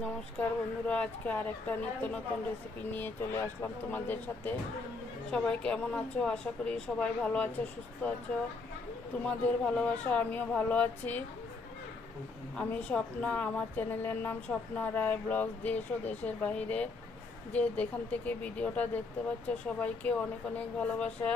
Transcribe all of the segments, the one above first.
নমস্কার বন্ধুরা, আজকে আরেকটা নিত্য নতুন রেসিপি নিয়ে চলে আসলাম তোমাদের সাথে। সবাই কেমন আছো? আশা করি সবাই ভালো আছো, সুস্থ আছো। তোমাদের ভালোবাসা আমিও ভালো আছি। আমি স্বপ্না, আমার চ্যানেলের নাম স্বপ্না রায় ব্লগস। দেশ ও দেশের বাইরে যে যেখান থেকে ভিডিওটা দেখতে পাচ্ছ সবাইকে অনেক অনেক ভালোবাসা।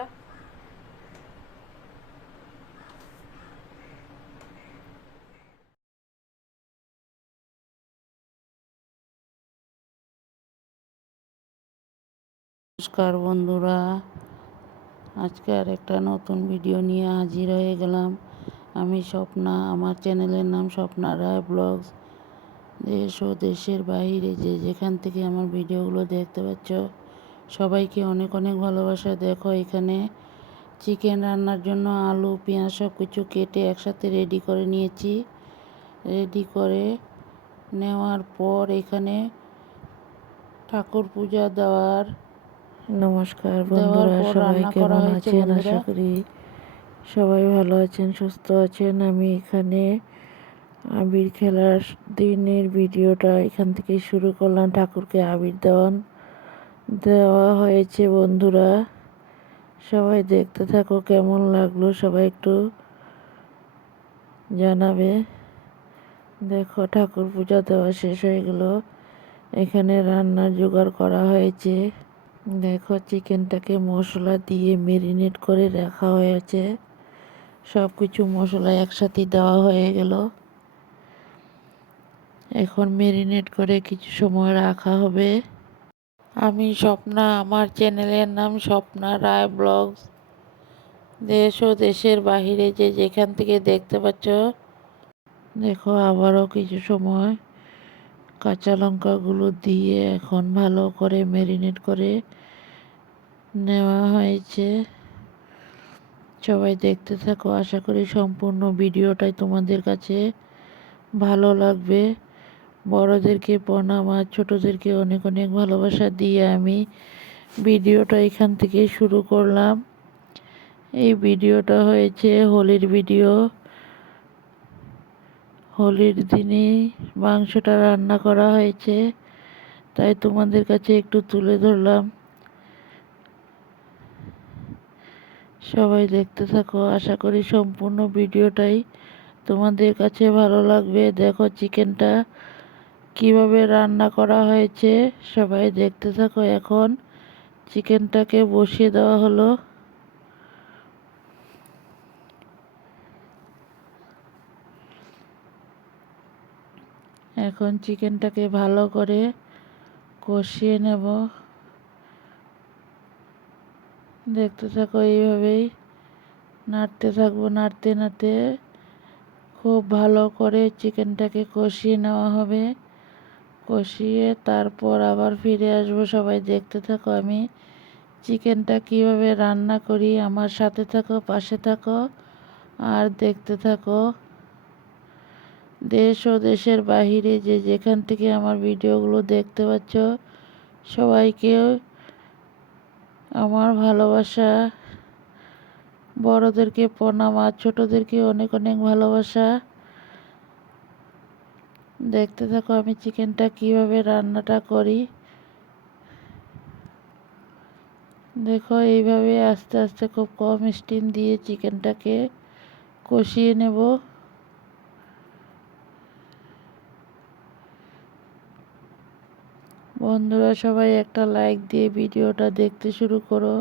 নমস্কার বন্ধুরা, আজকে আর একটা নতুন ভিডিও নিয়ে হাজির হয়ে গেলাম। আমি স্বপ্না, আমার চ্যানেলের নাম স্বপ্না রায় ব্লগস। দেশ ও দেশের বাইরে যে যেখান থেকে আমার ভিডিওগুলো দেখতে পাচ্ছ সবাইকে অনেক অনেক ভালোবাসা। দেখো, এখানে চিকেন রান্নার জন্য আলু পেঁয়াজ সব কিছু কেটে একসাথে রেডি করে নিয়েছি। রেডি করে নেওয়ার পর এখানে ঠাকুর পূজা নমস্কার দেওয়ার বন্ধুরা, পর সবাই রান্না করা কেমন হয়েছে আছেন? বন্ধুরা। আশা করি সবাই ভালো আছেন, সুস্থ আছেন। আমি এখানে আবির খেলার দিনের ভিডিওটা এখান থেকে শুরু করলাম। ঠাকুরকে আবির দেওয়া হয়েছে বন্ধুরা, সবাই দেখতে থাকো। কেমন লাগলো সবাই একটু জানাবে। দেখো, ঠাকুর পূজা দেওয়া শেষ হয়ে গেল। এখানে রান্নার জোগাড় করা হয়েছে। দেখো, চিকেনটাকে মশলা দিয়ে ম্যারিনেট করে রাখা হয়েছে। সব কিছু মশলা একসাথে দেওয়া হয়ে গেল। এখন ম্যারিনেট করে কিছু সময় রাখা হবে। আমি স্বপ্না, আমার চ্যানেলের নাম স্বপ্না রায় ব্লগস। দেশ ও দেশের বাহিরে যে যেখান থেকে দেখতে পাচ্ছ, দেখো আবারও কিছু সময় কাঁচা লঙ্কাগুলো দিয়ে এখন ভালো করে ম্যারিনেট করে নেওয়া হয়েছে। সবাই দেখতে থাকো, আশা করি সম্পূর্ণ ভিডিওটাই তোমাদের কাছে ভালো লাগবে। বড়োদেরকে প্রণাম আর ছোটোদেরকে অনেক অনেক ভালোবাসা দিয়ে আমি ভিডিওটা এখান থেকে শুরু করলাম। এই ভিডিওটা হয়েছে হোলির ভিডিও। হোলির দিনে মাংসটা রান্না করা হয়েছে, তাই তোমাদের কাছে একটু তুলে ধরলাম। সবাই দেখতে থাকো, আশা করি সম্পূর্ণ ভিডিওটাই তোমাদের কাছে ভালো লাগবে। দেখো চিকেনটা কিভাবে রান্না করা হয়েছে, সবাই দেখতে থাকো। এখন চিকেনটাকে বসিয়ে দেওয়া হলো। এখন চিকেনটাকে ভালো করে কষিয়ে নেব। দেখতে থাকো, এইভাবেই নাড়তে থাকবো। নাড়তে নাড়তে খুব ভালো করে চিকেনটাকে কষিয়ে নেওয়া হবে। কষিয়ে তারপর আবার ফিরে আসবো। সবাই দেখতে থাকো আমি চিকেনটা কিভাবে রান্না করি। আমার সাথে থাকো, পাশে থাকো আর দেখতে থাকো। দেশ ও দেশের বাহিরে যে যেখান থেকে আমার ভিডিওগুলো দেখতে পাচ্ছ সবাইকে আমার ভালোবাসা। বড়োদেরকে প্রণাম আর ছোটোদেরকে অনেক অনেক ভালোবাসা। দেখতে থাকো আমি চিকেনটা কিভাবে রান্নাটা করি। দেখো, এইভাবে আস্তে আস্তে খুব কম স্টিম দিয়ে চিকেনটাকে কষিয়ে নেব। বন্ধুরা, সবাই একটা লাইক দিয়ে ভিডিওটা দেখতে শুরু করো।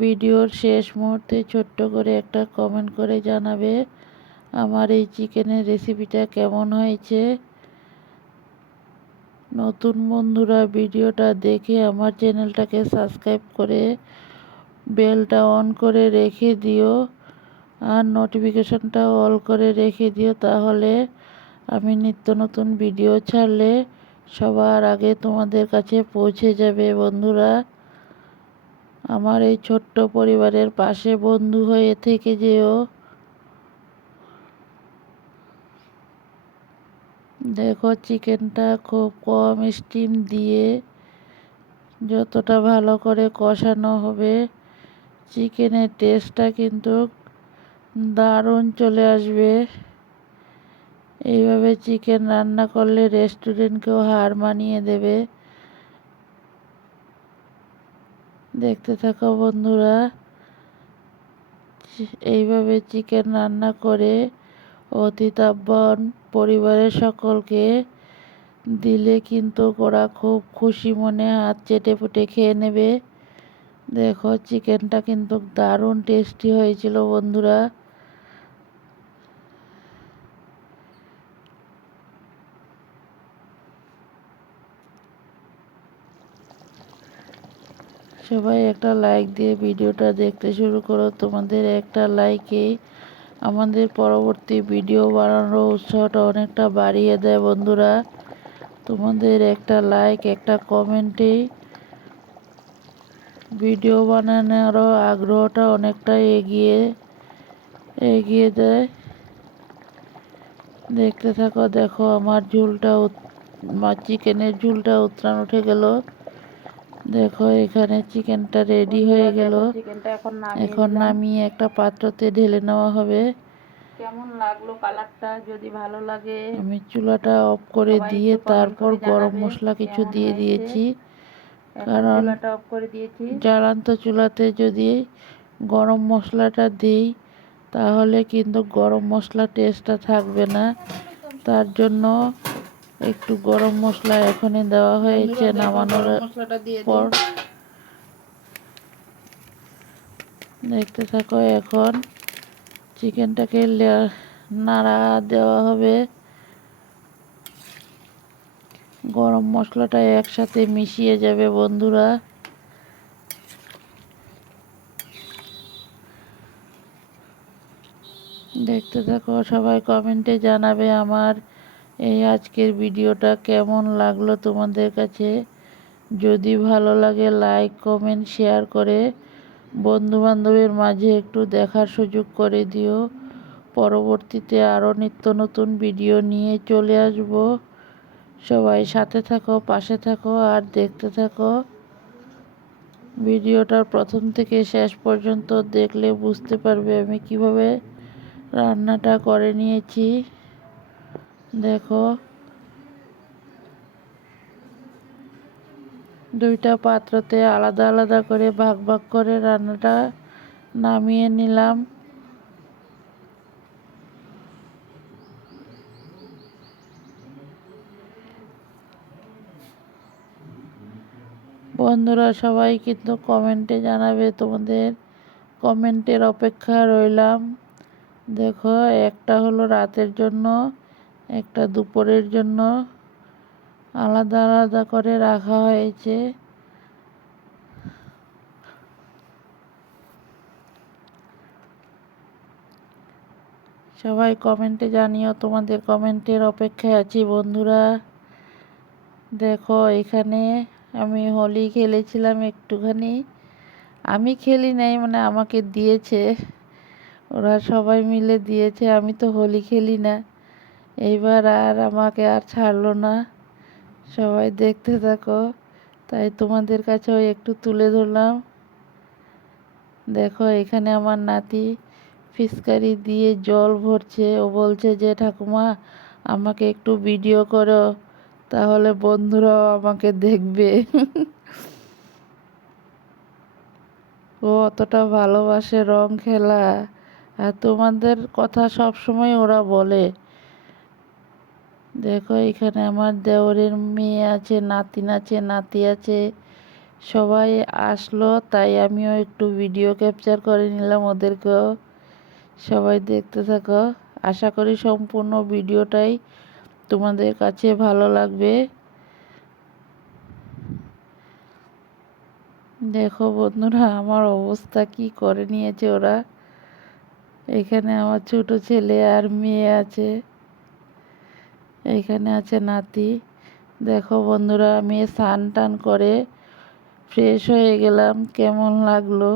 ভিডিওর শেষ মুহূর্তে ছোট্ট করে একটা কমেন্ট করে জানাবে আমার এই চিকেনের রেসিপিটা কেমন হয়েছে। নতুন বন্ধুরা ভিডিওটা দেখে আমার চ্যানেলটাকে সাবস্ক্রাইব করে বেলটা অন করে রেখে দিও আর নোটিফিকেশনটা অল করে রেখে দিও, তাহলে আমি নিত্য নতুন ভিডিও ছাড়লে সবার আগে তোমাদের কাছে পৌঁছে যাবে। বন্ধুরা, আমার এই ছোট্ট পরিবারের পাশে বন্ধু হয়ে থেকে যেও। দেখো, চিকেনটা খুব কম স্টিম দিয়ে যতটা ভালো করে কষানো হবে চিকেনের টেস্টটা কিন্তু দারুণ চলে আসবে। এইভাবে চিকেন রান্না করলে রেস্টুরেন্টকেও হার মানিয়ে দেবে। দেখতে থাকো বন্ধুরা। এইভাবে চিকেন রান্না করে অতিথি আপ্যায়ন পরিবারের সকলকে দিলে কিন্তু ওরা খুব খুশি মনে হাত চেটে পুটে খেয়ে নেবে। দেখো চিকেনটা কিন্তু দারুণ টেস্টি হয়েছিল বন্ধুরা। সবাই একটা লাইক দিয়ে ভিডিওটা দেখতে শুরু করো। তোমাদের একটা লাইকেই আমাদের পরবর্তী ভিডিও বানানোর উৎসাহটা অনেকটা বাড়িয়ে দেয় বন্ধুরা। তোমাদের একটা লাইক একটা কমেন্টেই ভিডিও বানানোরও আগ্রহটা অনেকটা এগিয়ে দেয়। দেখতে থাকো। দেখো আমার চিকেনের ঝুলটা উতরান উঠে গেল। দেখো এখানে চিকেনটা রেডি হয়ে গেল। চিকেনটা এখন নামিয়ে একটা পাত্রতে ঢেলে নেওয়া হবে। কেমন লাগলো কালারটা? যদি ভালো লাগে আমি চুলাটা অফ করে সবাই দিয়ে একটু কমেন্ট তারপর করে গরম জানাবে মশলা কিছু কেমন দিয়ে হয়েছে। দিয়েছি। এখন কারণ চুলাটা অফ করে দিয়েছি। জ্বালান্ত চুলাতে যদি গরম মশলাটা দিই তাহলে কিন্তু গরম মশলা টেস্টটা থাকবে না। তার জন্য একটু গরম মশলা এখনই দেওয়া হয়েছে নামানোর মশলাটা দিয়ে পর। দেখতে থাকো। এখন চিকেনটাকে নাড়া দেওয়া হবে। গরম মশলাটা একসাথে মিশিয়ে যাবে বন্ধুরা। দেখতে থাকো। সবাই কমেন্টে জানাবে আমার এই আজকের ভিডিওটা কেমন লাগলো তোমাদের কাছে। যদি ভালো লাগে লাইক কমেন্ট শেয়ার করে বন্ধু বান্ধবের মাঝে একটু দেখার সুযোগ করে দিও। পরবর্তীতে আরও নিত্য নতুন ভিডিও নিয়ে চলে আসব। সবাই সাথে থাকো পাশে থাকো আর দেখতে থাকো। ভিডিওটার প্রথম থেকে শেষ পর্যন্ত দেখলে বুঝতে পারবে আমি কিভাবে রান্নাটা করে নিয়েছি। দেখো দুইটা পাত্রতে আলাদা আলাদা করে ভাগ ভাগ করে রান্নাটা নামিয়ে নিলাম। বন্ধুরা সবাই কিন্তু কমেন্টে জানাবে, তোমাদের কমেন্টের অপেক্ষা রইলাম। দেখো একটা হলো রাতের জন্য, একটা দুপুরের জন্য আলাদা আলাদা করে রাখা হয়েছে। সবাই কমেন্টে জানিও, তোমাদের কমেন্টের অপেক্ষায় আছি বন্ধুরা। দেখো এখানে আমি হোলি খেলেছিলাম একটুখানি। আমি খেলি নাই, মানে আমাকে দিয়েছে, ওরা সবাই মিলে দিয়েছে। আমি তো হোলি খেলি না। এইবার আর আমাকে আর ছাড়লো না। সবাই দেখতে থাকো, তাই তোমাদের কাছেও একটু তুলে ধরলাম। দেখো এখানে আমার নাতি ফিসকারি দিয়ে জল ভরছে। ও বলছে যে ঠাকুমা আমাকে একটু ভিডিও করো, তাহলে বন্ধুরাও আমাকে দেখবে। ও অতটা ভালোবাসে রং খেলা, আর তোমাদের কথা সব সময় ওরা বলে। দেখো এখানে আমার দেওরের মেয়ে আছে, নাতিন আছে, নাতি আছে, সবাই আসলো, তাই আমিও একটু ভিডিও ক্যাপচার করে নিলাম ওদেরকেও। সবাই দেখতে থাকো। আশা করি সম্পূর্ণ ভিডিওটাই তোমাদের কাছে ভালো লাগবে। দেখো বন্ধুরা আমার অবস্থা কি করে নিয়েছে ওরা। এখানে আমার ছোট ছেলে আর মেয়ে আছে, এইখানে আছে নাতি। দেখো বন্ধুরা আমি স্নান টান করে ফ্রেশ হয়ে গেলাম। কেমন লাগলো?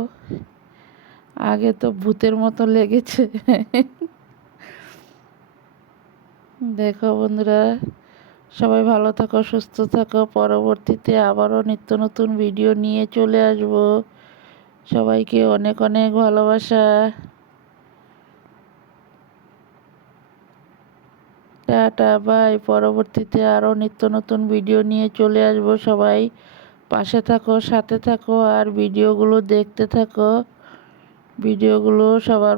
আগে তো ভূতের মতো লেগেছে। দেখো বন্ধুরা সবাই ভালো থাকো সুস্থ থাকো। পরবর্তীতে আবারও নিত্য নতুন ভিডিও নিয়ে চলে আসব। সবাইকে অনেক অনেক ভালোবাসা। Tata bye. পরবর্তীতে আরও নিত্য নতুন ভিডিও নিয়ে চলে আসবো। সবাই পাশে থাকো, সাথে থাকো আর ভিডিওগুলো দেখতে থাকো। ভিডিওগুলো সবার